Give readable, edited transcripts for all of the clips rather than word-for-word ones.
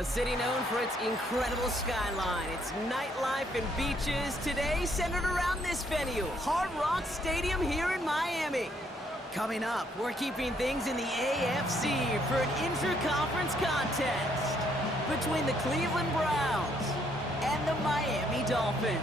A city known for its incredible skyline, its nightlife and beaches, today centered around this venue, Hard Rock Stadium here in Miami. Coming up, we're keeping things in the AFC for an intra-conference contest between the Cleveland Browns and the Miami Dolphins.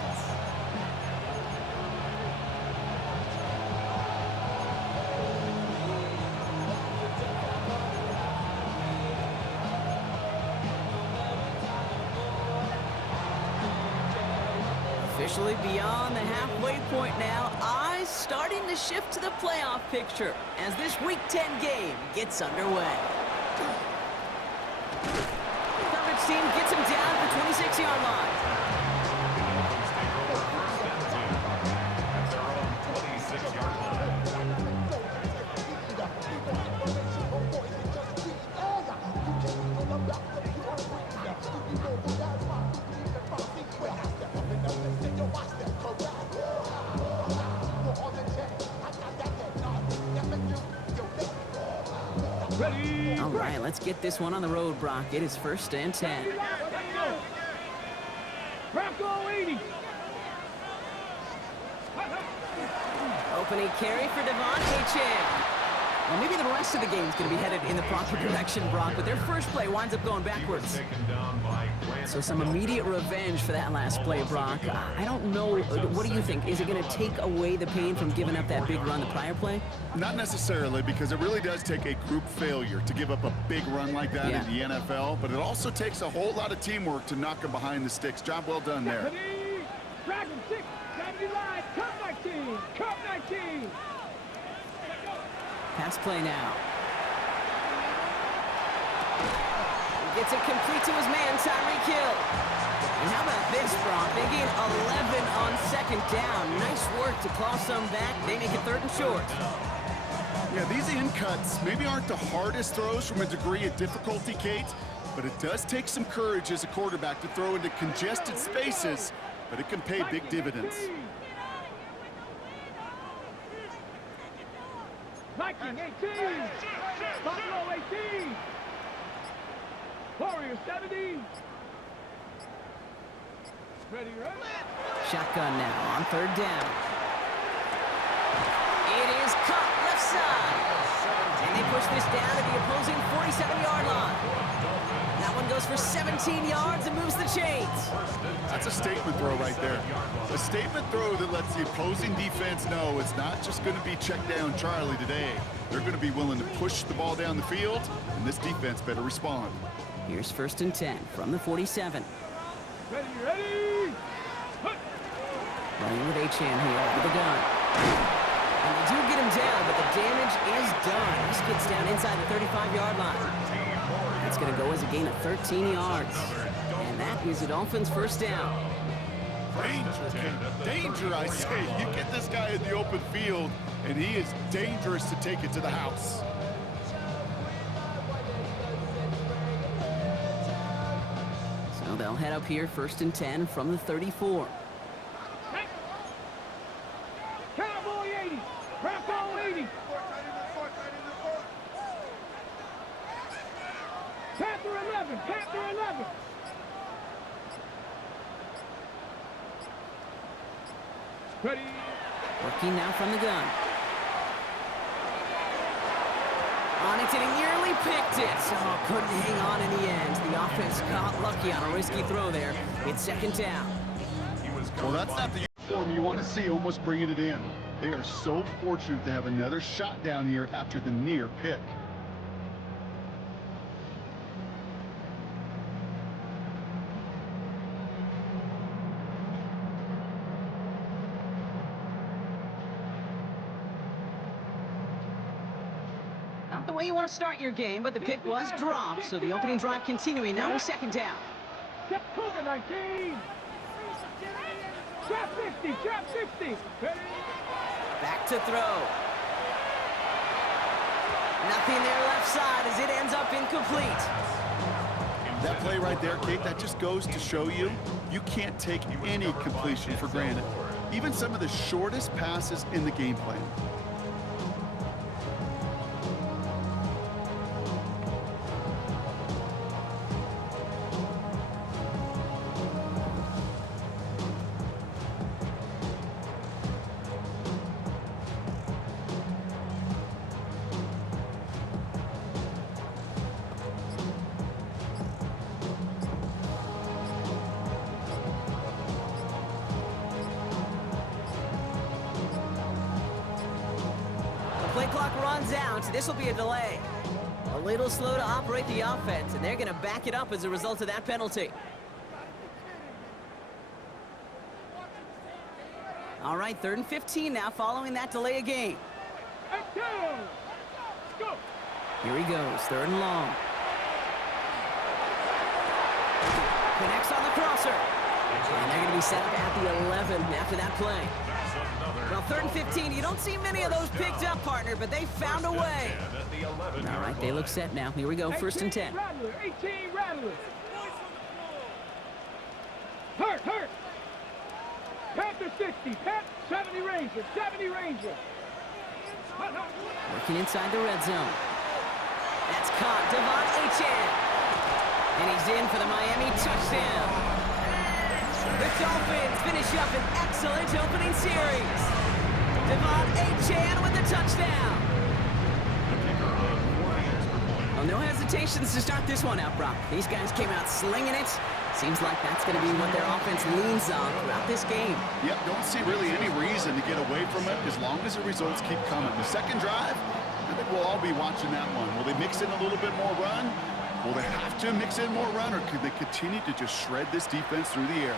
Officially beyond the halfway point now, eyes starting to shift to the playoff picture as this Week 10 game gets underway. Coverage team gets him down at the 26-yard line. All right, let's get this one on the road, Brock. It is 1st and 10. Opening carry for Devon Achane. Well, maybe the rest of the game is going to be headed in the proper direction, Brock, but their first play winds up going backwards. So some immediate revenge for that last play, Brock. I don't know. What do you think? Is it going to take away the pain from giving up that big run the prior play? Not necessarily, because it really does take a group failure to give up a big run like that in the NFL, but it also takes a whole lot of teamwork to knock them behind the sticks. Job well done there. Dragon 6, 79, Cup 19, Cup 19. Pass play now. He gets it complete to his man, Tyreek Hill. And how about this, Brock? They gain 11 on 2nd down. Nice work to claw some back. They make it 3rd and short. Yeah, these in cuts maybe aren't the hardest throws from a degree of difficulty, Kate, but it does take some courage as a quarterback to throw into congested spaces, but it can pay big dividends. Viking 18, Buffalo 18, Warrior 70. Ready, ready? Shotgun now on 3rd down. It is cut left side. And they push this down to the opposing 47-yard line. That one goes for 17 yards and moves the chains. That's a statement throw right there. A statement throw that lets the opposing defense know it's not just going to be check down Charlie today. They're going to be willing to push the ball down the field, and this defense better respond. Here's 1st and 10 from the 47. Ready, ready. Running with Achane here with the gun. And they do get him down, but the damage is done. This gets down inside the 35-yard line. That's going to go as a gain of 13 yards. And that is the Dolphins' 1st down. Danger, I say. You get this guy in the open field, and he is dangerous to take it to the house. So they'll head up here 1st and 10 from the 34. Cowboy 80, Bronco 80. Panther 11, Panther 11. Ready. Working now from the gun. On it, and he nearly picked it. Oh, couldn't hang on in the end. The offense got lucky on a risky throw there. It's 2nd down. Well, that's not the uniform you want to see, almost bringing it in. They are so fortunate to have another shot down here after the near pick. Not the way you want to start your game, but the pick was dropped, so the opening drive continuing now with 2nd down. Step Cougar 19. Trap 50, trap 50. Ready. Back to throw. Nothing there left side as it ends up incomplete. That play right there, Kate, that just goes to show you, you can't take any completion for granted. Even some of the shortest passes in the game plan. clock runs out. This will be a delay. A little slow to operate the offense, and they're going to back it up as a result of that penalty. All right, 3rd and 15 now following that delay of game. Here he goes, 3rd and long. Connects on the crosser. And they're going to be set up at the 11 after that play. Well, 3rd and 15, you don't see many of those picked up, partner, but they found a way. All right, they look set now. Here we go, 1st and 10. 18 Rattler. Hurt. Panther 60, Pat 70 Ranger, 70 Ranger. Working inside the red zone. That's caught, Devon Achane. And he's in for the Miami touchdown. The Dolphins finish up an excellent opening series. Devon Achane with the touchdown. Well, no hesitations to start this one out, Brock. These guys came out slinging it. Seems like that's going to be what their offense leans on throughout this game. Yep, don't see really any reason to get away from it as long as the results keep coming. The second drive, I think we'll all be watching that one. Will they mix in a little bit more run? Will they have to mix in more run, or could they continue to just shred this defense through the air?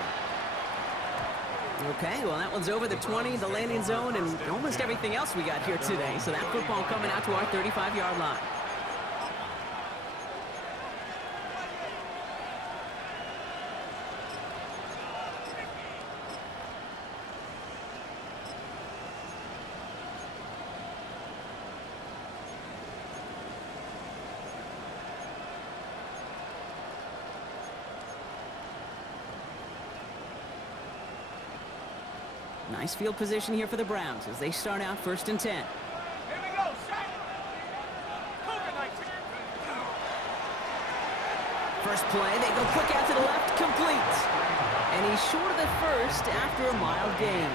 Okay, well, that one's over the 20, the landing zone, and almost everything else we got here today. So that football coming out to our 35-yard line. Nice field position here for the Browns as they start out 1st and 10. Here we go, set. First play, they go quick out to the left, complete. And he's short of the first after a mild gain.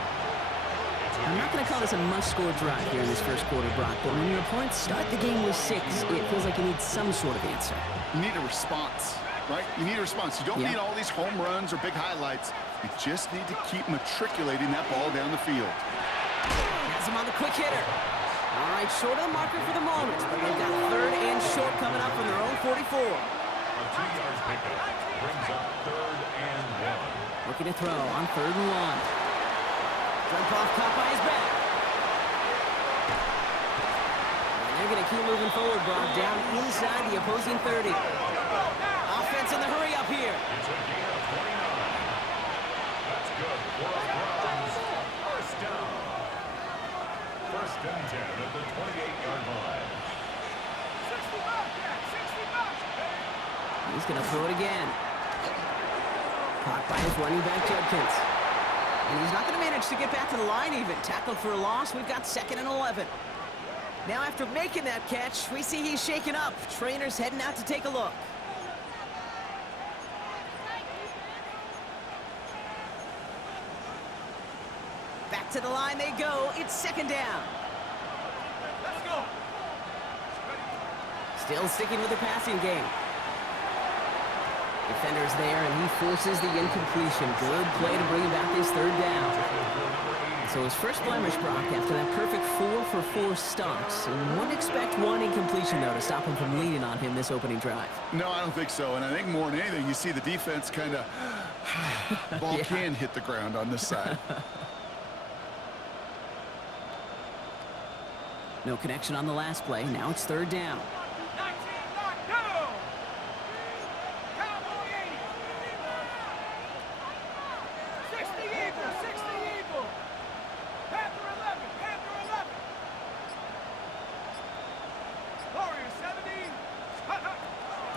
I'm not going to call this a must-score drive here in this first quarter, Brock, but when your opponents start the game with 6, it feels like you need some sort of answer. You need a response, right? You need a response. You don't need all these home runs or big highlights. You just need to keep matriculating that ball down the field. Has him on the quick hitter. All right, short of the marker for the moment, but they've got 3rd and short coming up from their own 44. A 2-yard pickup brings up 3rd and 1. Looking to throw on 3rd and 1. Jump off, caught by his back. And they're going to keep moving forward, Brock, down inside the opposing 30. Offense in the hurry up here. It's a gain of 29. That's good for the Browns. First down. 1st and 10 at the 28-yard line. 60 He's going to throw it again. Caught by his running back, Judkins. And he's not going to manage to get back to the line even. Tackled for a loss. We've got 2nd and 11. Now after making that catch, we see he's shaken up. Trainer's heading out to take a look. Back to the line they go. It's 2nd down. Let's go. Still sticking with the passing game. Defender's there, and he forces the incompletion. Good play to bring back his 3rd down. So his first blemish, Brock, after that perfect 4-for-4 starts. And wouldn't expect one incompletion, though, to stop him from leaning on him this opening drive. No, I don't think so. And I think more than anything, you see the defense kind of... ball can hit the ground on this side. No connection on the last play. Now it's 3rd down. 19 locked down. Cowboy 80. 60 Eagle, 60 Eagle. Panther 11, Panther 11. Warrior 70.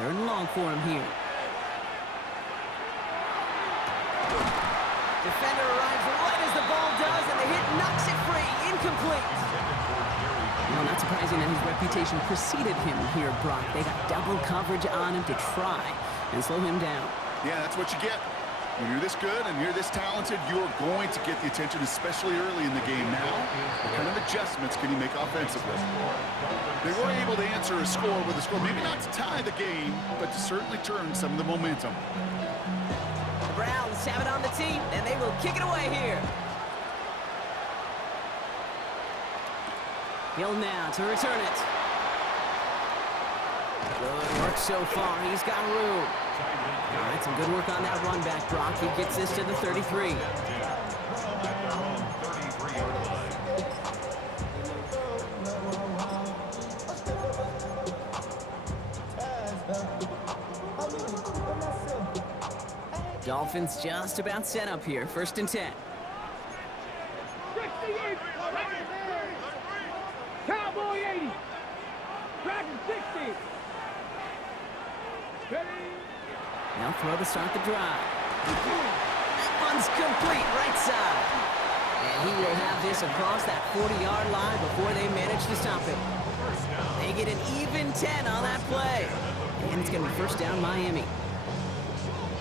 3rd and long for him here. Defender arrives right as the ball does, and the hit knocks it free. Incomplete. Well, not surprising that his reputation preceded him here, Brock. They got double coverage on him to try and slow him down. Yeah, that's what you get. When you're this good and you're this talented, you're going to get the attention, especially early in the game. Now, what kind of adjustments can you make offensively? They were able to answer a score with a score, maybe not to tie the game, but to certainly turn some of the momentum. The Browns have it on the team, and they will kick it away here. Hill now to return it. Good work so far. He's got room. All right, some good work on that run back, Brock. He gets this to the 33. Dolphins just about set up here. 1st and 10. 68. Cowboy 80. Dragon 60. Ready? Now throw to start the drive. That one's complete, right side. And he will have this across that 40-yard line before they manage to stop it. They get an even 10 on that play. And it's going to be 1st down Miami.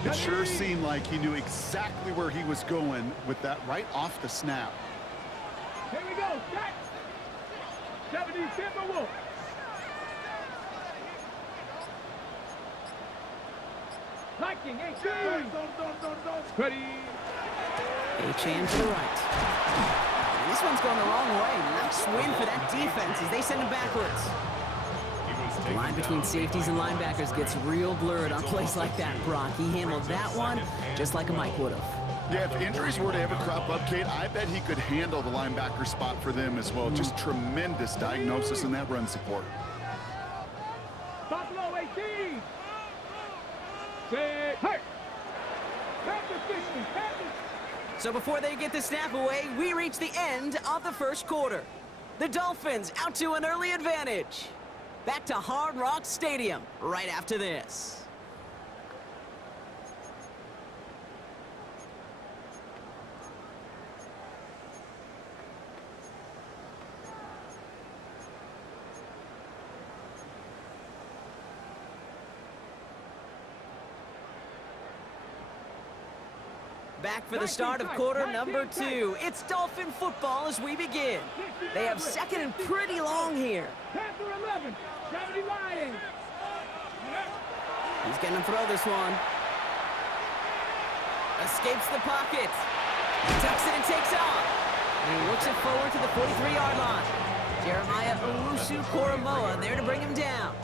It sure seemed like he knew exactly where he was going with that right off the snap. Here we go. Set. 70 Timberwolves. Liking 18. Ready. H-hand to the right. And this one's going the wrong way. Nice win for that defense as they send him backwards. The line between safeties and linebackers gets real blurred on plays like that, Brock. He handled that one just like a Mike would have. Yeah, if injuries were to ever crop up, Kate, I bet he could handle the linebacker spot for them as well. Just tremendous diagnosis in that run support. Buffalo 18. Say, hey. So before they get the snap away, we reach the end of the 1st quarter. The Dolphins out to an early advantage. Back to Hard Rock Stadium right after this. Back for the start of quarter number 2. It's Dolphin football as we begin. They have 2nd and pretty long here. Panther 11. 70 Lions. He's going to throw this one. Escapes the pocket. Tucks it and takes off. And he works it forward to the 43-yard line. Jeremiah Owusu-Koramoah there to bring him down.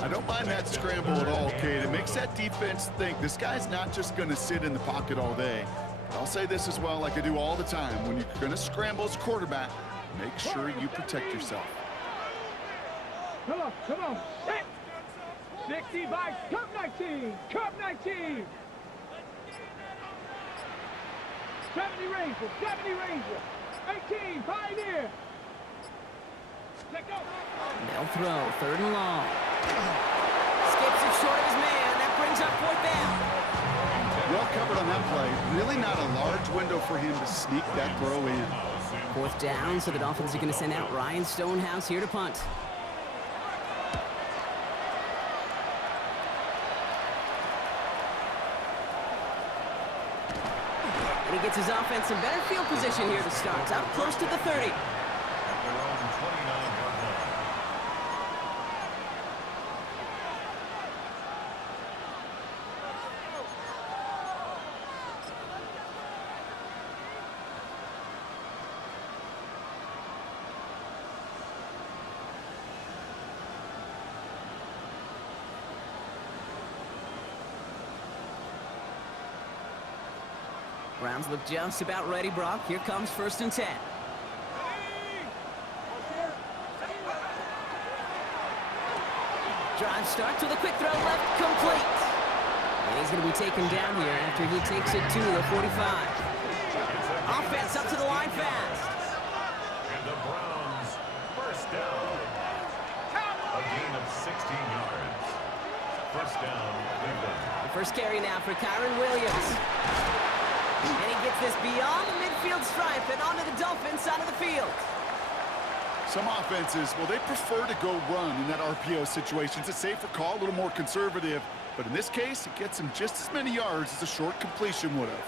I don't mind that scramble at all, Kate. It makes that defense think this guy's not just going to sit in the pocket all day. I'll say this as well, like I do all the time. When you're going to scramble as quarterback, make sure you protect yourself. Come on, come on. 60 by Cup 19. Cup 19. 70 Ranger. 70 Ranger. 18 Pioneer. They'll throw 3rd and long. Skips it short of his man. That brings up 4th down. Well covered on that play. Really not a large window for him to sneak that throw in. 4th down, so the Dolphins are going to send out Ryan Stonehouse here to punt. And he gets his offense in better field position here to start. Up close to the 30. Browns look just about ready, Brock. Here comes 1st and 10. Drive starts with a quick throw left, complete. And he's going to be taken down here after he takes it to the 45. Offense up to the line fast. And the Browns, 1st down. A gain of 16 yards. 1st down, Cleveland. The first carry now for Kyron Williams. And he gets this beyond the midfield stripe and onto the Dolphins side of the field. Some offenses, well, they prefer to go run in that RPO situation. It's a safer call, a little more conservative. But in this case, it gets him just as many yards as a short completion would have.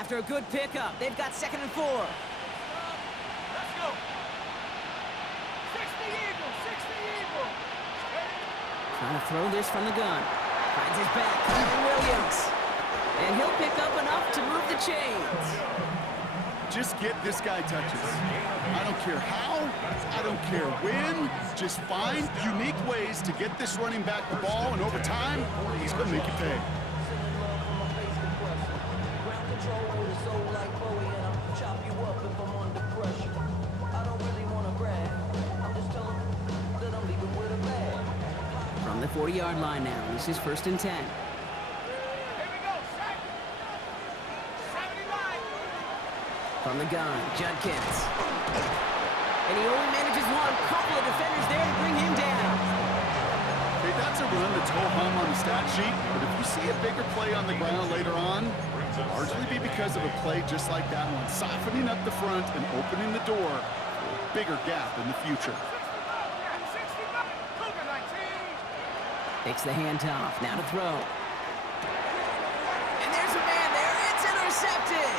After a good pickup, they've got 2nd and 4. Let's go. 60 Eagle, 60 Eagle. Trying to throw this from the gun. Finds his back, Kyron Williams. And he'll pick up enough to move the chains. Just get this guy touches. I don't care how, I don't care when. Just find unique ways to get this running back the ball, and over time, he's going to make you pay. From the 40-yard line now, this is 1st and 10. Here we go, set. 79. From the gun, Judkins. And he only manages one. Couple of defenders there to bring him down. Okay, that's a run that's ho-hum on the stat sheet, but if you see a bigger play on the ground later on, it'll largely be because of a play just like that one, softening up the front and opening the door for a bigger gap in the future. 69. Cougar 19. Takes the handoff, now to throw. And there's a man there, it's intercepted!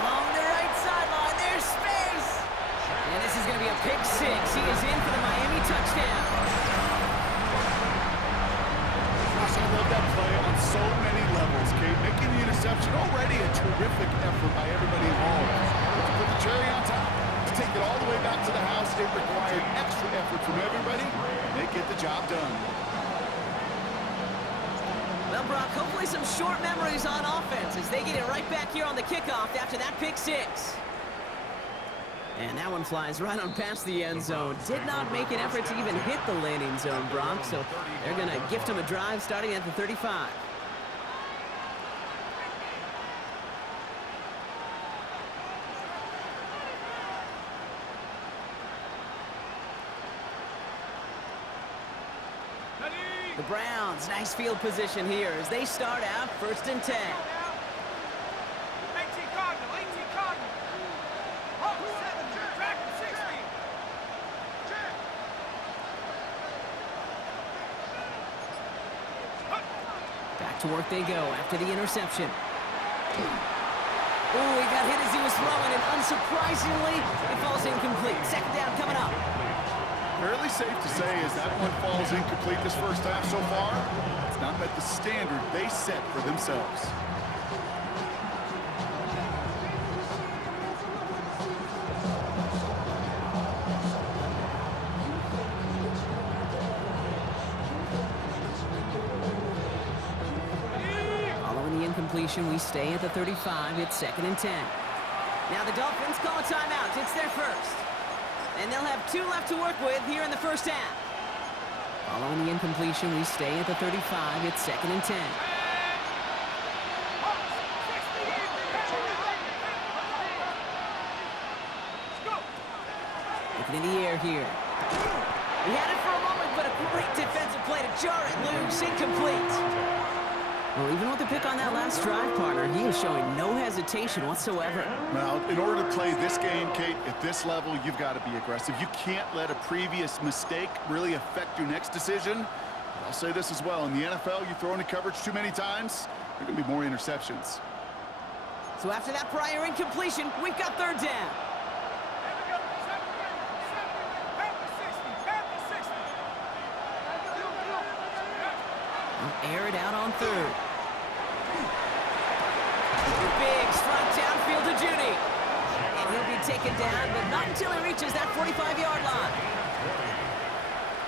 Along the right sideline, there's space! And this is gonna be a pick 6. He is in for the Miami touchdown. Gosh, I love that play on so many levels, Kate. Making the interception already a terrific effort by everybody involved. But to put the cherry on top, to take it all the way back to the house, it required extra effort from everybody, and they get the job done. Well, Brock, hopefully some short memories on offense as they get it right back here on the kickoff after that pick 6. And that one flies right on past the end zone. Did not make an effort to even hit the landing zone, Brock, so they're going to gift him a drive starting at the 35. The Browns, nice field position here as they start out 1st and 10. 18 Cardinal, 18 Cardinal. Hawk 7, Dragon 60. Back to work they go after the interception. Oh, he got hit as he was throwing, and unsurprisingly, it falls incomplete. 2nd down coming up. Fairly safe to say as that one falls incomplete this first half so far, it's not met the standard they set for themselves. Following the incompletion, we stay at the 35. It's 2nd and 10. Now the Dolphins call a timeout. It's their first. And they'll have 2 left to work with here in the first half. Following the incompletion, we stay at the 35. It's 2nd and 10. Looking in the air here. He had it for a moment, but a great defensive play to jar it loose. Incomplete. Well, even with the pick on that last drive, partner, he is showing no hesitation whatsoever. Well, in order to play this game, Kate, at this level, you've got to be aggressive. You can't let a previous mistake really affect your next decision. But I'll say this as well. In the NFL, you throw into coverage too many times, there are going to be more interceptions. So after that prior incompletion, we've got 3rd down. Air it out on 3rd. Big strike downfield to Judy. And he'll be taken down, but not until he reaches that 45-yard line.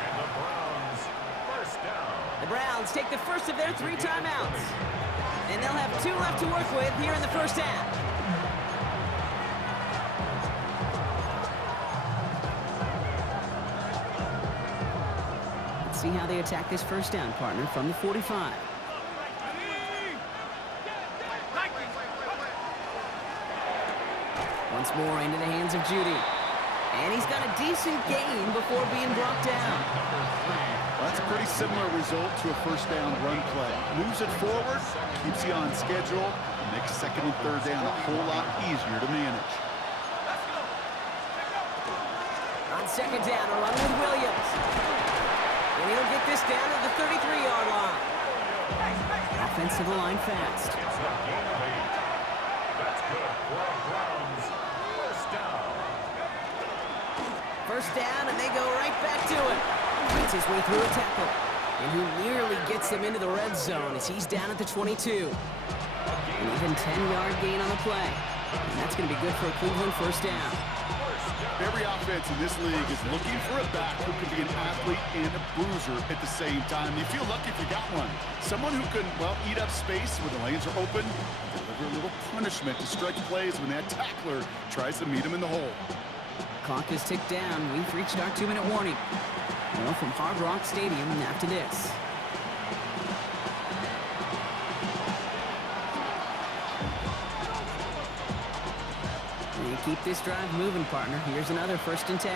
And the Browns, 1st down. The Browns take the first of their 3 timeouts. And they'll have 2 left to work with here in the first half. See how they attack this first down, partner, from the 45. Once more into the hands of Judy. And he's got a decent gain before being brought down. That's a pretty similar result to a first down run play. Moves it forward, keeps you on schedule, and makes 2nd and 3rd down a whole lot easier to manage. On 2nd down, a run with Williams. And he'll get this down at the 33-yard line. Offensive line fast. It's a gain of 8. That's good for a Browns first down. First down, and they go right back to it. Fights his way through a tackle. And who nearly gets them into the red zone as he's down at the 22. An even 10-yard gain on the play. And that's going to be good for a Cleveland first down. Every offense in this league is looking for a back who can be an athlete and a bruiser at the same time. You feel lucky if you got one. Someone who can, well, eat up space when the lanes are open, and deliver a little punishment to stretch plays when that tackler tries to meet him in the hole. Clock is ticked down. We've reached our 2-minute warning. More from Hard Rock Stadium after this. You keep this drive moving, partner. Here's another 1st and 10.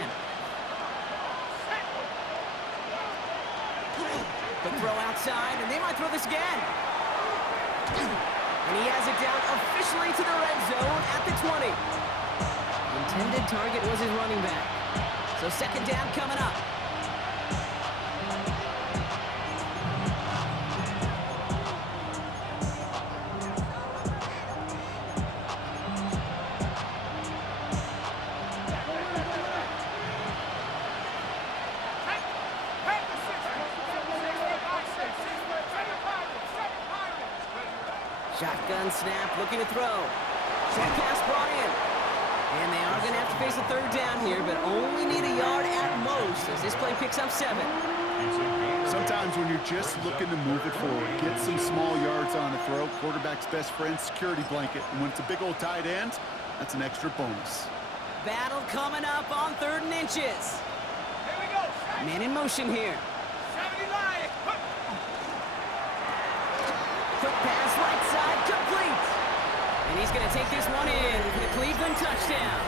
The throw outside, and they might throw this again. And he has it down officially to the red zone at the 20. Intended target was his running back. So 2nd down coming up. Shotgun snap, looking to throw. Short pass brought in. And they are going to have to face a 3rd down here, but only need a yard at most as this play picks up 7. Sometimes when you're just looking to move it forward, get some small yards on a throw, quarterback's best friend, security blanket. And when it's a big old tight end, that's an extra bonus. Battle coming up on 3rd and inches. Here we go. Man in motion here. 70 line. Quick pass right side, complete. And he's going to take this one in for the Cleveland touchdown.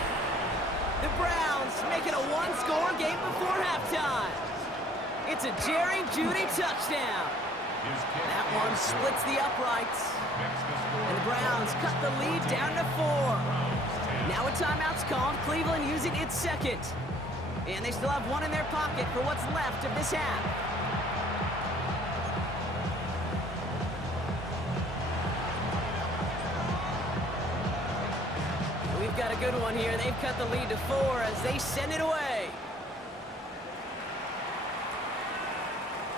The Browns make it a 1-score game before halftime. It's a Jerry Jeudy touchdown. That one splits the uprights. And the Browns cut the lead down to 4. Now a timeout's called, Cleveland using its 2nd. And they still have one in their pocket for what's left of this half. We've got a good one here. They've cut the lead to 4 as they send it away.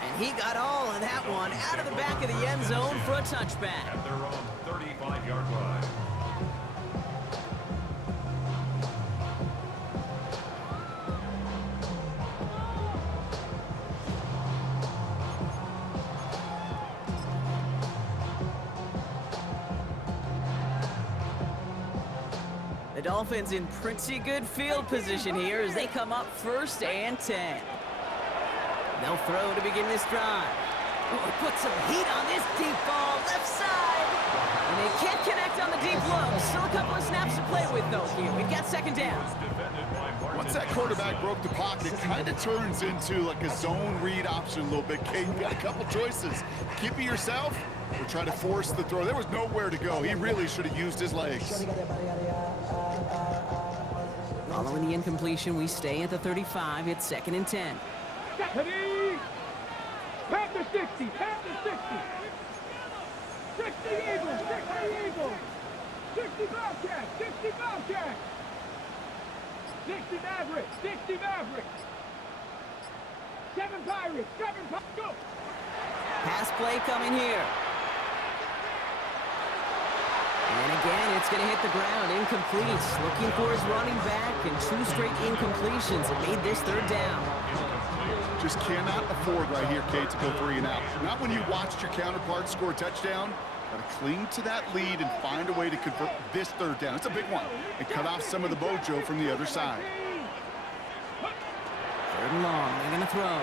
And he got all of that one out of the back of the end zone for a touchback. At their own 35-yard line. The Dolphins in pretty good field position here as they come up 1st and 10. They'll throw to begin this drive. Oh, put some heat on this deep ball, left side. And they can't connect on the deep look. Still a couple of snaps to play with, though, here. We've got 2nd down. Once that quarterback broke the pocket, it kind of turns into like a zone read option a little bit. Kate, you got a couple choices. Keep it yourself or try to force the throw. There was nowhere to go. He really should have used his legs. Following the incompletion, we stay at the 35. It's 2nd and 10. Ready? Panther 60. Panther 60. 60 Eagles. 60 Eagles. 60 Bobcats. 60 Bobcats. 60 Mavericks. 60 Mavericks. 7 Pirates. 7 Pirates. Go. Pass play coming here. And again, it's going to hit the ground, incomplete. Looking for his running back, and 2 straight incompletions have made this 3rd down. Just cannot afford right here, Kate, to go 3 and out. Not when you watched your counterpart score a touchdown. Got to cling to that lead and find a way to convert this 3rd down. It's a big one. And cut off some of the mojo from the other side. 3rd and long, they're going to throw.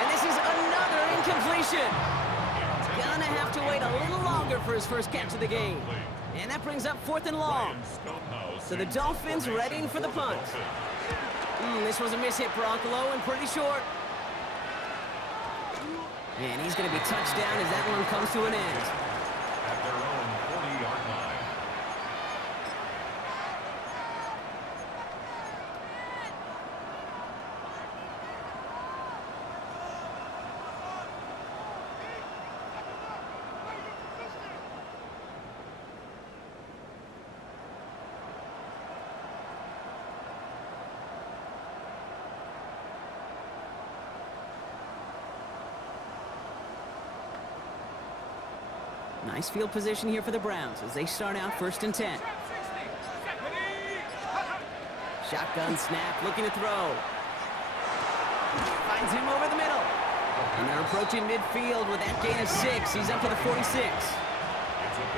And this is another incompletion. Gonna have to wait a little longer for his first catch of the game. And that brings up 4th and long. So the Dolphins readying for the punt. This was a miss-hit for Low and pretty short. And he's going to be touched down as that one comes to an end. At their own 40-yard line. Nice field position here for the Browns as they start out 1st and 10. Shotgun snap, looking to throw. Finds him over the middle. And they're approaching midfield with that gain of 6. He's up to the 46.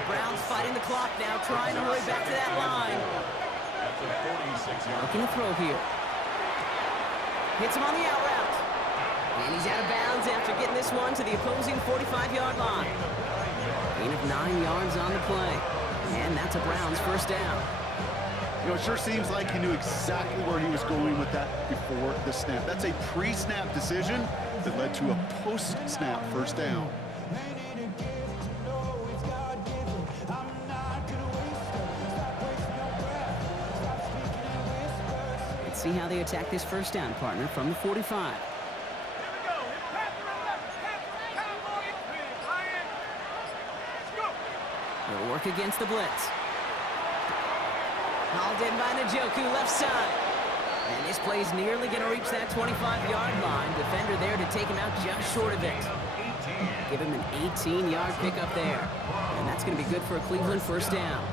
Browns fighting the clock now, trying to hurry back to that line. Looking to throw here. Hits him on the out route. And he's out of bounds after getting this one to the opposing 45-yard line. Gain of 9 yards on the play. And that's a Browns 1st down. You know, it sure seems like he knew exactly where he was going with that before the snap. That's a pre-snap decision that led to a post-snap 1st down. Let's see how they attack this 1st down, partner, from the 45. They'll work against the blitz. Hauled in by Njoku, left side. And this play's nearly going to reach that 25-yard line. Defender there to take him out just short of it. Give him an 18-yard pickup there. And that's going to be good for a Cleveland 1st down.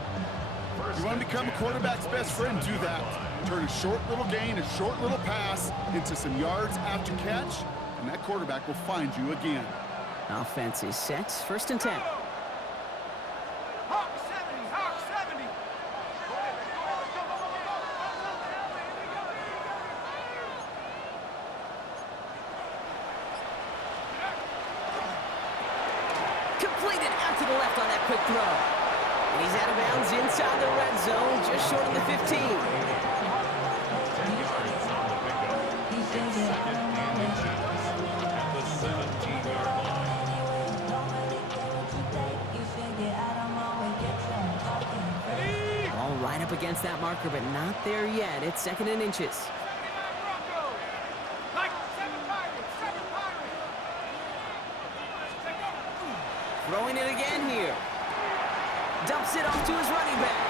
You want to become a quarterback's best friend, do that. Turn a short little gain, a short little pass into some yards after catch, and that quarterback will find you again. Offense is set, 1st and 10. Hawk 70, Hawk 70. Completed out to the left on that quick throw. And he's out of bounds inside the red zone, just short of the 15. 10 yards on the pickup. It's 2nd and inches at the 17-yard line. All right up against that marker, but not there yet. It's 2nd and inches. Throwing it again here. Dumps it off to his running back.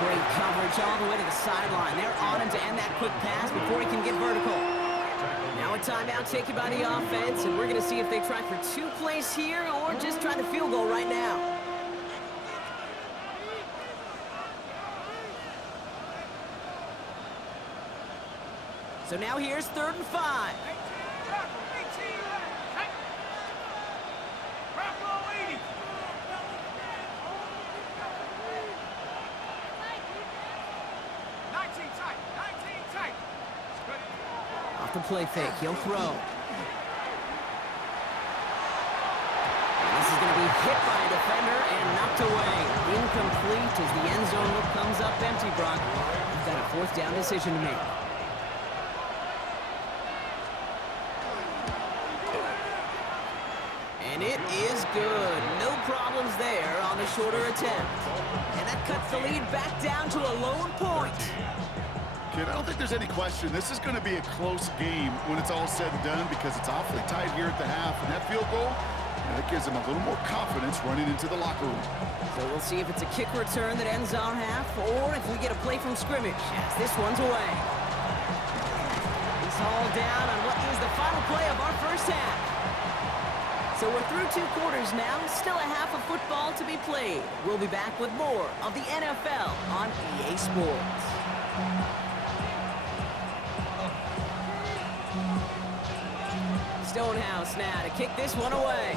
Great coverage all the way to the sideline. They're on him to end that quick pass before he can get vertical. Now a timeout taken by the offense, and we're going to see if they try for 2 plays here or just try the field goal right now. So now here's 3rd and 5. Off the play fake, he'll throw. And this is going to be hit by a defender and knocked away. Incomplete as the end zone look comes up empty, Brock. You've got a 4th down decision to make. And it is good. No problems there on the shorter attempt. And that cuts the lead back down to a lone point. Kid, I don't think there's any question. This is going to be a close game when it's all said and done because it's awfully tight here at the half. And that field goal, that gives them a little more confidence running into the locker room. So we'll see if it's a kick return that ends our half or if we get a play from scrimmage as this one's away. He's hauled down on what is the final play of our 1st half. So we're through 2 quarters now, still a half of football to be played. We'll be back with more of the NFL on EA Sports. Stonehouse now to kick this one away.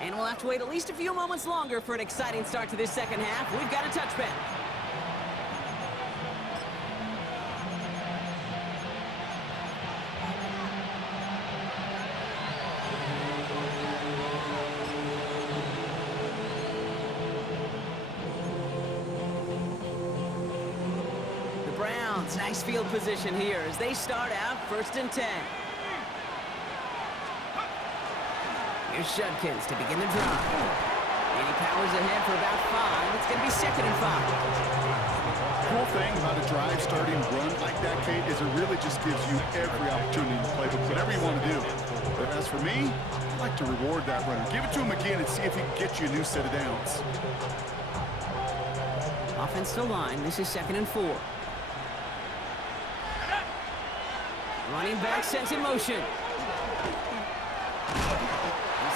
And we'll have to wait at least a few moments longer for an exciting start to this 2nd half. We've got a touchback. Nice field position here as they start out 1st and 10. Here's Judkins to begin the drive. And he powers ahead for about 5. It's going to be 2nd and 5. The cool thing about a drive starting run like that, Kate, is it really just gives you every opportunity to play with whatever you want to do. But as for me, I like to reward that runner. Give it to him again and see if he can get you a new set of downs. Offensive line, this is 2nd and 4. Running back sent in motion.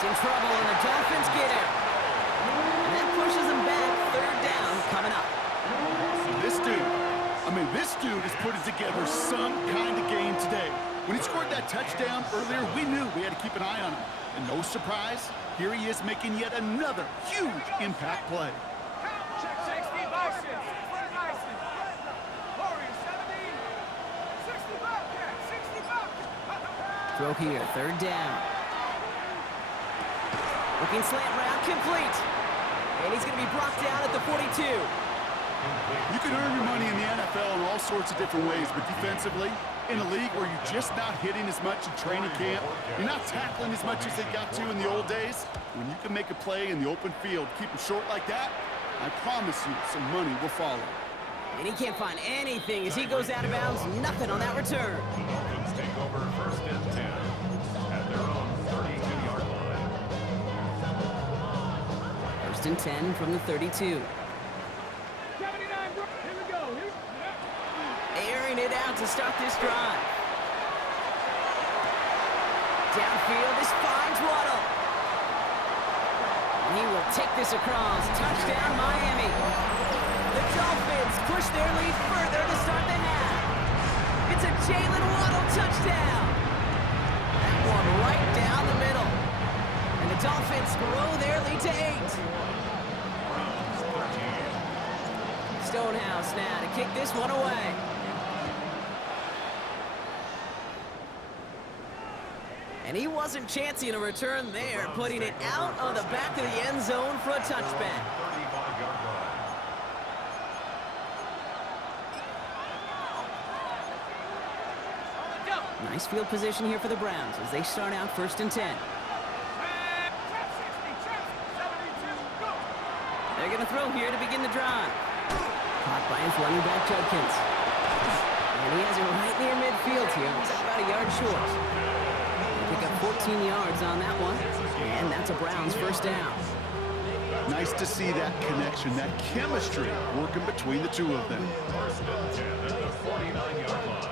in trouble, and the Dolphins get him. And that pushes them back. Third down coming up. This dude is putting together some kind of game today. When he scored that touchdown earlier, we knew we had to keep an eye on him. And no surprise, here he is making yet another huge impact play. Check 60 boxes. Warriors 70. 60 Bobcats. 60 Bobcats. Throw here, third down. Looking slant route, complete. And he's going to be brought down at the 42. You can earn your money in the NFL in all sorts of different ways, but defensively, in a league where you're just not hitting as much in training camp, you're not tackling as much as they got to in the old days, when you can make a play in the open field, keep them short like that, I promise you some money will follow. And he can't find anything as he goes out of bounds. Nothing on that return. Dolphins take over first and 10 at their own 32-yard line. First and 10 from the 32. 79, bro. Here we go. Airing it out to start this drive. Downfield, this finds Waddle. And he will take this across. Touchdown, Miami. The Dolphins push their lead further to start the half. It's a Jalen Waddle touchdown. That one right down the middle. And the Dolphins grow their lead to 8. Stonehouse now to kick this one away. And he wasn't chancing a return there, putting it out of the back of the end zone for a touchback. 35-yard line. Nice field position here for the Browns as they start out first and 10. They're going to throw here to begin the drive. Caught by his running back, Judkins. And he has it right near midfield here. He's about a yard short. They pick up 14 yards on that one. And that's a Browns first down. Nice to see that connection, that chemistry working between the two of them. First and 10 at the 49-yard line.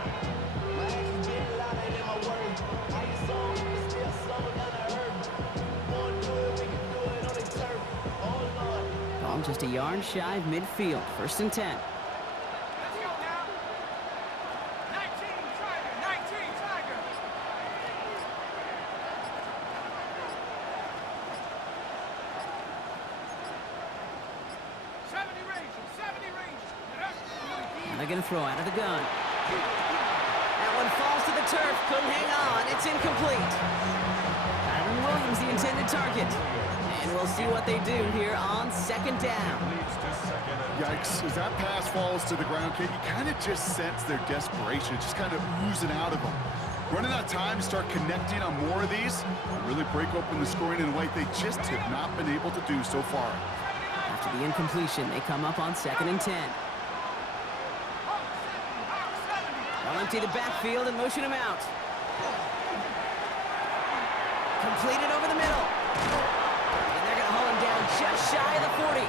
Ball just a yard shy of midfield. First and 10. Let's go now. 19 Tiger. 19 Tiger. And they're going to throw out of the gun. That one falls to the turf. Couldn't hang on. It's incomplete. Kyron Williams, the intended target. And we'll see what they do here on second down. Leads to second and Yikes, as that pass falls to the ground, Kate, you kind of just sense their desperation, just kind of oozing out of them. Running out of time to start connecting on more of these, and really break open the scoring in a way they just have not been able to do so far. After the incompletion, they come up on second and 10. They'll empty the backfield and motion him out. Completed over the middle. And they're going to haul him down just shy of the 40.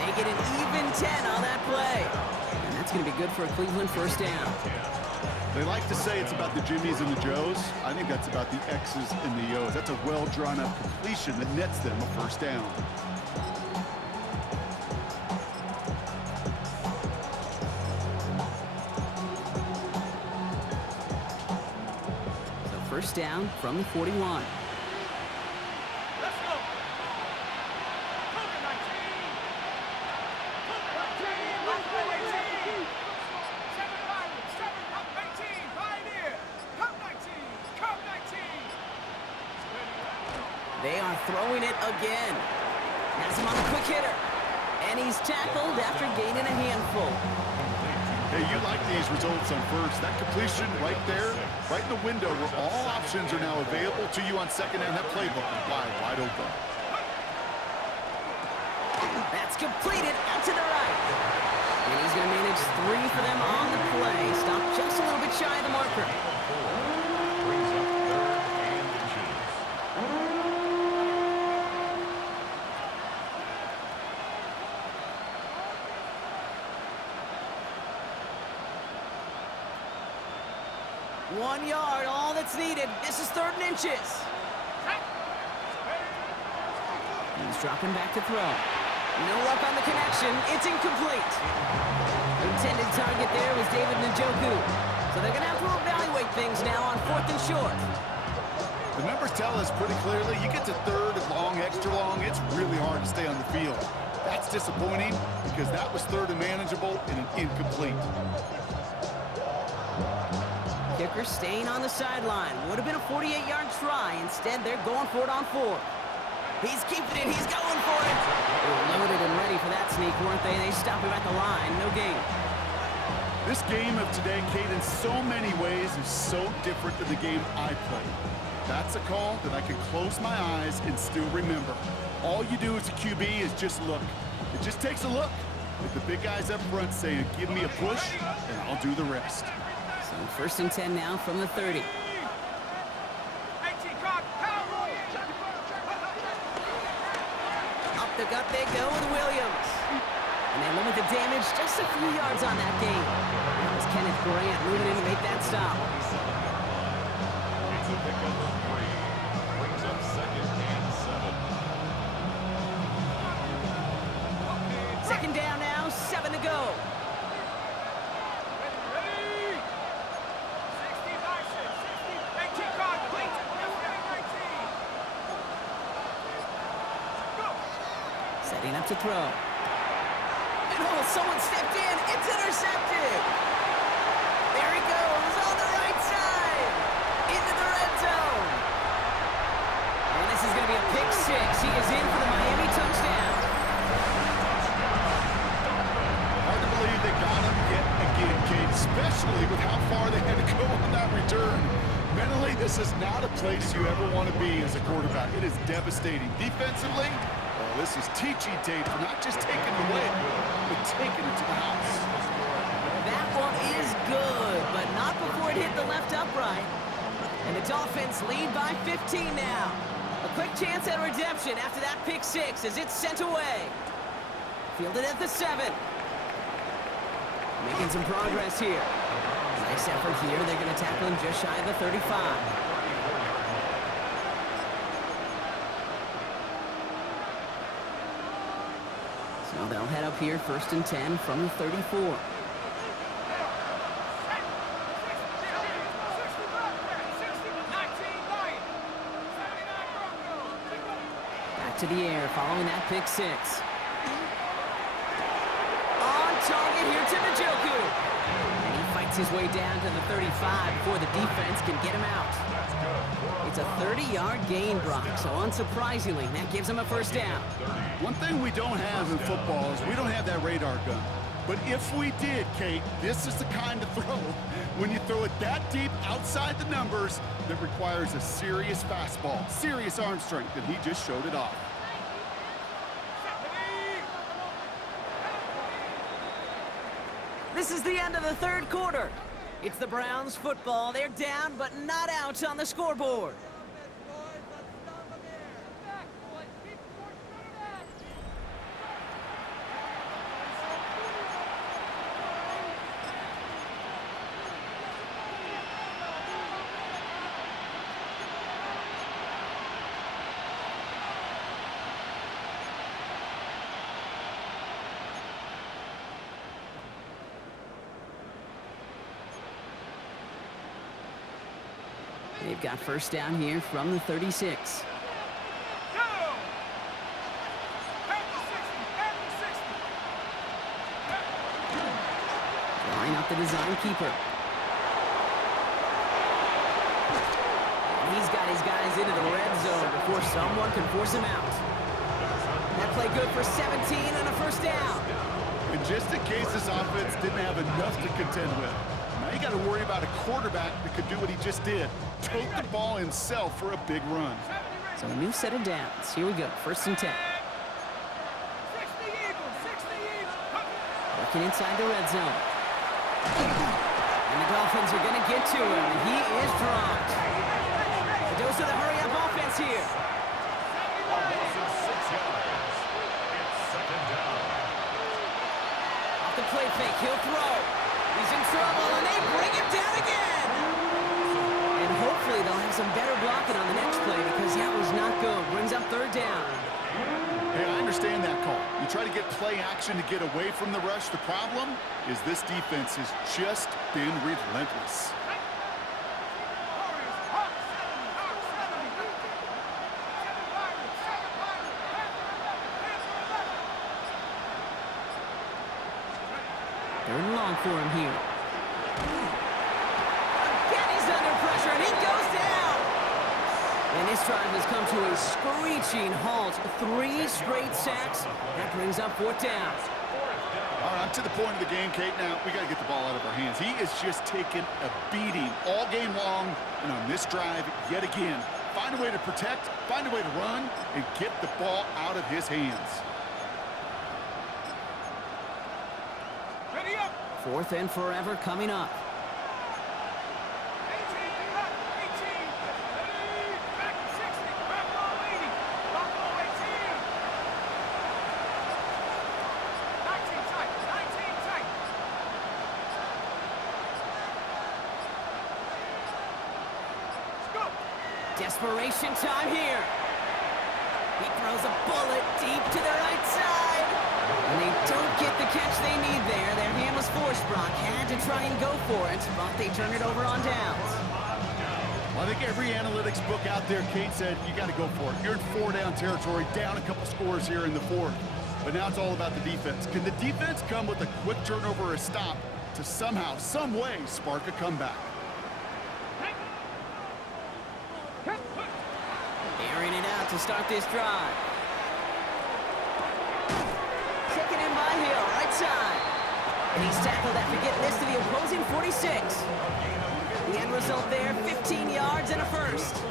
They get an even 10 on that play. And that's going to be good for a Cleveland first down. They like to say it's about the Jimmies and the Joes. I think that's about the X's and the O's. That's a well-drawn-up completion that nets them a first down. First down from the 41. Let's go. Cougar 19. Cougar 19. Let's go 18. 7 Pirates. 7 Cup 19. Pioneer. Cup 19. Cup 19. They are throwing it again. Has him on the quick hitter. And he's tackled after gaining a handful. Hey, you like these results on first. That completion right there, right in the window where all options are now available to you on second and that playbook is wide open. That's completed out to the right. And he's going to manage 3 for them on the play. Stop just a little bit shy of the marker. brings up third and inches. 1 yard, all that's needed. This is 3rd and inches. He's dropping back to throw. No luck on the connection. It's incomplete. Intended target there was David Njoku. So they're going to have to evaluate things now on 4th and short. The numbers tell us pretty clearly, you get to 3rd and long, extra long, it's really hard to stay on the field. That's disappointing because that was 3rd and manageable and an incomplete. Kicker staying on the sideline. Would have been a 48-yard try. Instead, they're going for it on 4th. He's keeping it. He's going for it. They were loaded and ready for that sneak, weren't they? They stop him at the line. No gain. This game of today, Kate, in so many ways is so different than the game I played. That's a call that I can close my eyes and still remember. All you do as a QB is just look. It just takes a look at the big guys up front saying, give me a push, and I'll do the rest. So 1st and 10 now from the 30. Up the gut they go with Williams. And they limit the damage just a few yards on that game. That was Kenneth Grant moving in to make that stop. It's a pickup of 3. Brings up 2nd and 7. 2nd down now, 7 to go. Setting up to throw. And oh, someone stepped in. It's intercepted. There he goes on the right side. Into the red zone. And this is going to be a pick 6. He is in for the Miami touchdown. Hard to believe they got him yet again, Kate, especially with how far they had to go on that return. Mentally, this is not a place you ever want to be as a quarterback. It is devastating. Defensively, well, this is teaching tape for not just taking it away, but taking it to the house. That one is good, but not before it hit the left upright. And the Dolphins lead by 15 now. A quick chance at redemption after that pick 6 as it's sent away. Fielded at the 7. Making some progress here. Nice effort here. They're going to tackle him just shy of the 35. So they'll head up here 1st and 10 from the 34. Back to the air following that pick 6. On target here to Njoku. And he fights his way down to the 35 before the defense can get him out. It's a 30-yard gain, Brock, so unsurprisingly, that gives him a 1st down. One thing we don't have in football is we don't have that radar gun. But if we did, Kate, this is the kind of throw, when you throw it that deep outside the numbers, that requires a serious fastball, serious arm strength, and he just showed it off. This is the end of the 3rd quarter. It's the Browns football. They're down, but not out on the scoreboard. They've got 1st down here from the 36. Line up the design keeper. And he's got his guys into the red zone before someone can force him out. That play good for 17 and a 1st down. And just in case this offense didn't have enough to contend with, now you got to worry about a quarterback that could do what he just did. Tote the ball himself for a big run. So a new set of downs. Here we go, 1st and 10. Working inside the red zone. And the Dolphins are going to get to him. He is dropped. The dose of the hurry-up offense here. Off the play fake, he'll throw. He's in trouble, and they bring him down again. And hopefully they'll have some better blocking on the next play because that was not good. Brings up 3rd down. You try to get play action to get away from the rush. The problem is this defense has just been relentless. Third and long for him here. Again, he's under pressure, and he goes down. And this drive has come to a screeching halt. 3 straight sacks. That brings up 4th down. All right, I'm to the point of the game, Kate. Now, we got to get the ball out of our hands. He is just taking a beating all game long. And on this drive, yet again, find a way to protect, find a way to run, and get the ball out of his hands. 4th and forever coming up. Desperation time here. He throws a bullet deep to the right side. And they don't get the catch they need there. Their hand was forced. Brock had to try and go for it, but they turn it over on downs. Well, I think every analytics book out there, Kate said, you got to go for it. You're in 4-down territory, down a couple scores here in the 4th. But now it's all about the defense. Can the defense come with a quick turnover or a stop to somehow, some way, spark a comeback? Airing it out to start this drive. Taken in by Hill, right side. And he's tackled after getting this to the opposing 46. The end result there, 15 yards and a first.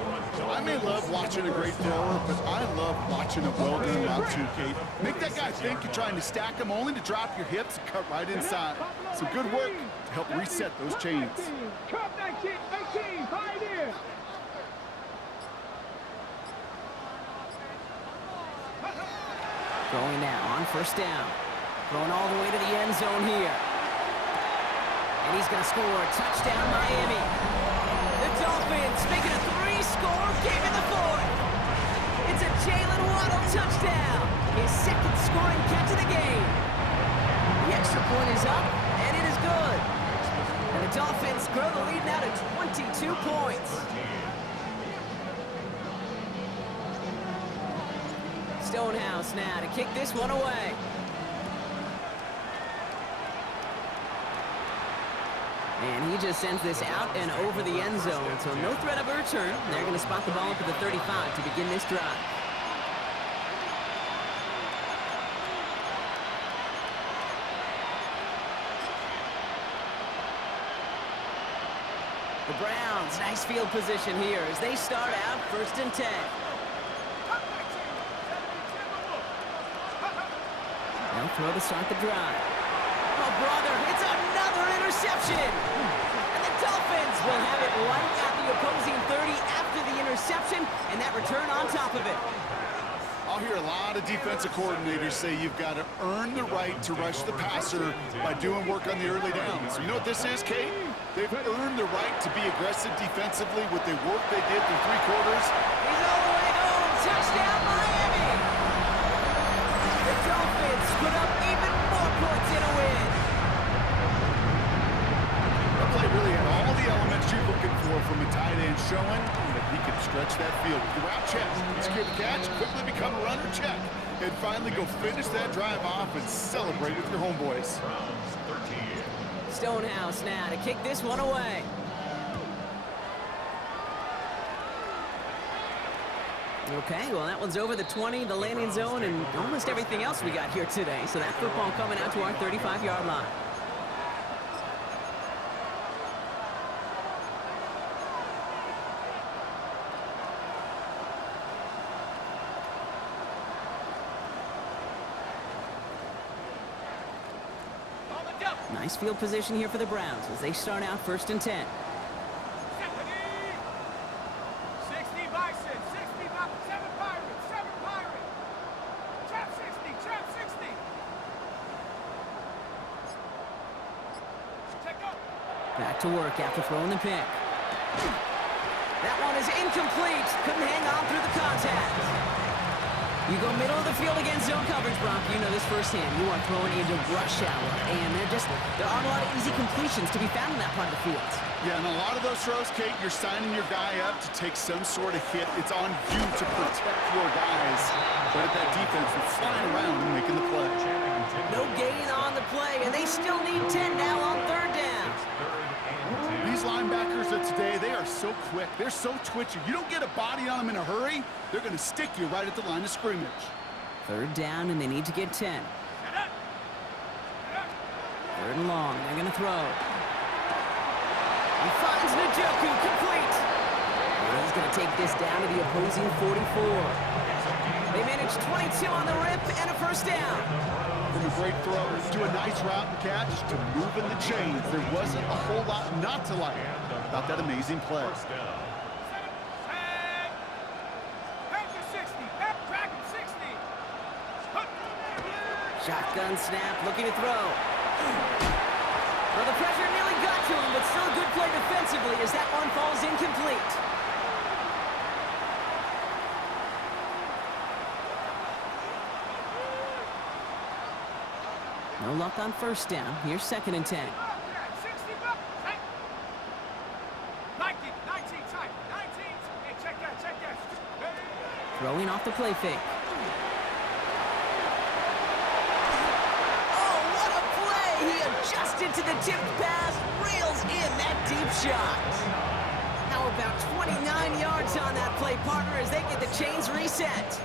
I may love watching a great thrower, but I love watching a well-done route too, Kate. Make that guy think you're trying to stack him only to drop your hips and cut right inside. Some good work to help reset those chains. Going now on 1st down. Going all the way to the end zone here. And he's going to score. Touchdown, Miami. The Dolphins making a 3-score game in the 4th. It's a Jalen Waddle touchdown. His 2nd scoring catch of the game. The extra point is up, and it is good. And the Dolphins grow the lead now to 22 points. Stonehouse now to kick this one away. And he just sends this out and over the end zone, so no threat of a return. They're going to spot the ball up at the 35 to begin this drive. The Browns, nice field position here as they start out 1st and 10. They'll throw to start the drive. Oh, brother, it's another interception. And the Dolphins will have it right at the opposing 30 after the interception, and that return on top of it. I'll hear a lot of defensive coordinators say you've got to earn the right to rush the passer by doing work on the early downs. You know what this is, Kate? They've earned the right to be aggressive defensively with the work they did through 3 quarters. He's all the way home. Touchdown, Miami. The Dolphins put up even more points in a win. The play really had all the elements you're looking for from a tight end, showing that he can stretch that field with the route check. Secure the catch, quickly become a runner check, and finally go finish that drive off and celebrate with your homeboys. Stonehouse now to kick this one away. Okay, well, that one's over the 20, the landing zone, and almost everything else we got here today. So that football coming out to our 35-yard line. Nice field position here for the Browns as they start out 1st and 10. Back to work after throwing the pick. That one is incomplete. Couldn't hang on through the contact. You go middle of the field against zone coverage, Brock. You know this firsthand. You are throwing into rush hour, and there aren't a lot of easy completions to be found in that part of the field. Yeah, and a lot of those throws, Kate, you're signing your guy up to take some sort of hit. It's on you to protect your guys. But at that defense, they're flying around and making the play. No gain on the play, and they still need 10 now on third down. These linebackers of today, they are so quick. They're so twitchy. You don't get a body on them in a hurry, they're going to stick you right at the line of scrimmage. Third down, and they need to get 10. Third and long. They're going to throw. He finds Njoku, complete. And he's going to take this down to the opposing 44. They managed 22 on the rip and a first down. From a great throw to a nice route and catch to moving the chains, there wasn't a whole lot not to like about that amazing play. Shotgun snap, looking to throw. Well, the pressure nearly got to him, but still a good play defensively as that one falls incomplete. No luck on first down. Here's second and 10. Throwing off the play fake. Oh, what a play! He adjusted to the tipped pass, reels in that deep shot. How about 29 yards on that play, partner, as they get the chains reset?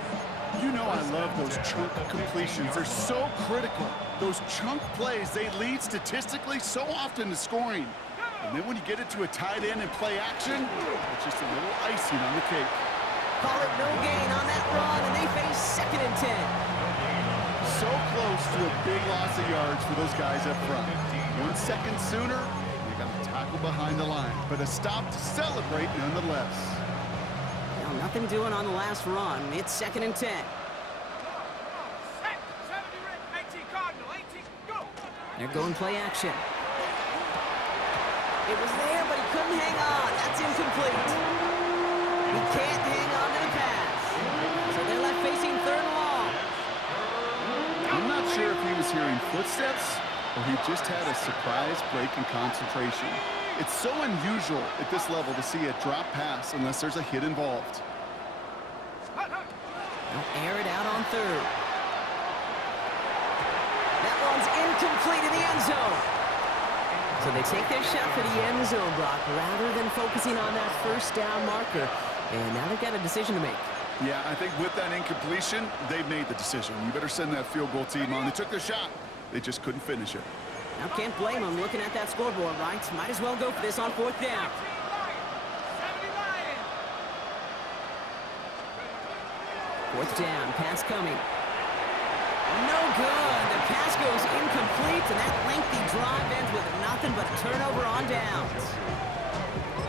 You know I love those chunk completions. They're so critical. Those chunk plays, they lead statistically so often to scoring. And then when you get it to a tight end and play action, it's just a little icing on the cake. Call it no gain on that run, and they face second and 10. So close to a big loss of yards for those guys up front. 1 second sooner, you got to tackle behind the line. But a stop to celebrate nonetheless. Well, nothing doing on the last run. It's second and 10. They're going play action. It was there, but he couldn't hang on. That's incomplete. He can't hang on to the pass. So they're left facing third and long. I'm not sure if he was hearing footsteps or he just had a surprise break in concentration. It's so unusual at this level to see a drop pass unless there's a hit involved. They'll air it out on third. That one's incomplete in the end zone. So they take their shot for the end zone, Brock, rather than focusing on that first down marker. And now they've got a decision to make. Yeah, I think with that incompletion, they've made the decision. You better send that field goal team on. They took their shot. They just couldn't finish it. Now can't blame them looking at that scoreboard, right? Might as well go for this on fourth down. Fourth down, pass coming. No good. The pass goes incomplete, and that lengthy drive ends with nothing but a turnover on downs.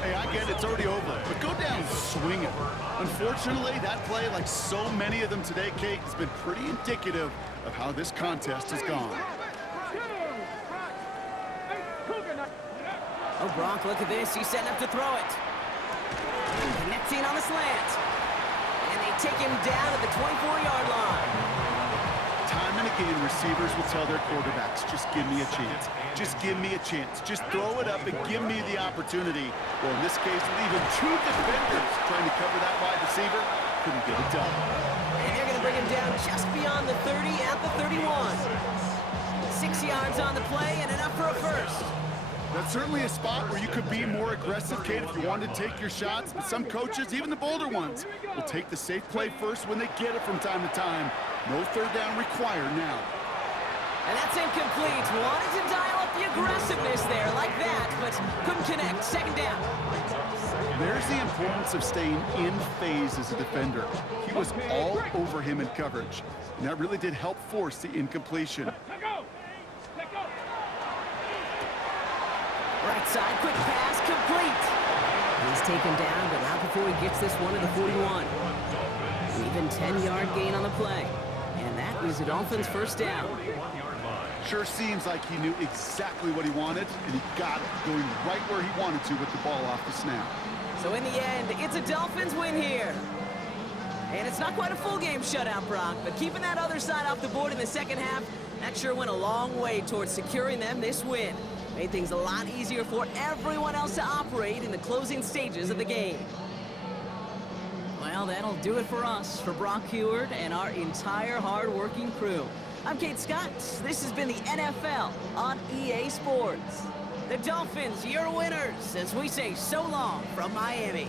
Hey, I get it. It's already over. But go down swinging. Unfortunately, that play, like so many of them today, Kate, has been pretty indicative of how this contest has gone. Oh, Brock, look at this. He's setting up to throw it. Connecting on the slant. And they take him down at the 24-yard line. Time and again, receivers will tell their quarterbacks, just give me a chance. Just give me a chance. Just throw it up and give me the opportunity. Well, in this case, with even two defenders trying to cover that wide receiver, couldn't get it done. And they're going to bring him down just beyond the 30 at the 31. 6 yards on the play and enough for a first. That's certainly a spot where you could be more aggressive, Kate, if you wanted to take your shots. But some coaches, even the bolder ones, will take the safe play first when they get it from time to time. No third down required now. And that's incomplete. Wanted to dial up the aggressiveness there like that, but couldn't connect. Second down. There's the importance of staying in phase as a defender. He was all over him in coverage, and that really did help force the incompletion. Right side, quick pass, complete. He's taken down, but not before he gets this one to the 41. Even 10-yard gain on the play. And that is the Dolphins' first down. Sure seems like he knew exactly what he wanted, and he got it, going right where he wanted to with the ball off the snap. So in the end, it's a Dolphins win here. And it's not quite a full game shutout, Brock, but keeping that other side off the board in the second half, that sure went a long way towards securing them this win. Made things a lot easier for everyone else to operate in the closing stages of the game. Well, that'll do it for us, for Brock Heward and our entire hard-working crew. I'm Kate Scott. This has been the NFL on EA Sports. The Dolphins, your winners, as we say so long from Miami.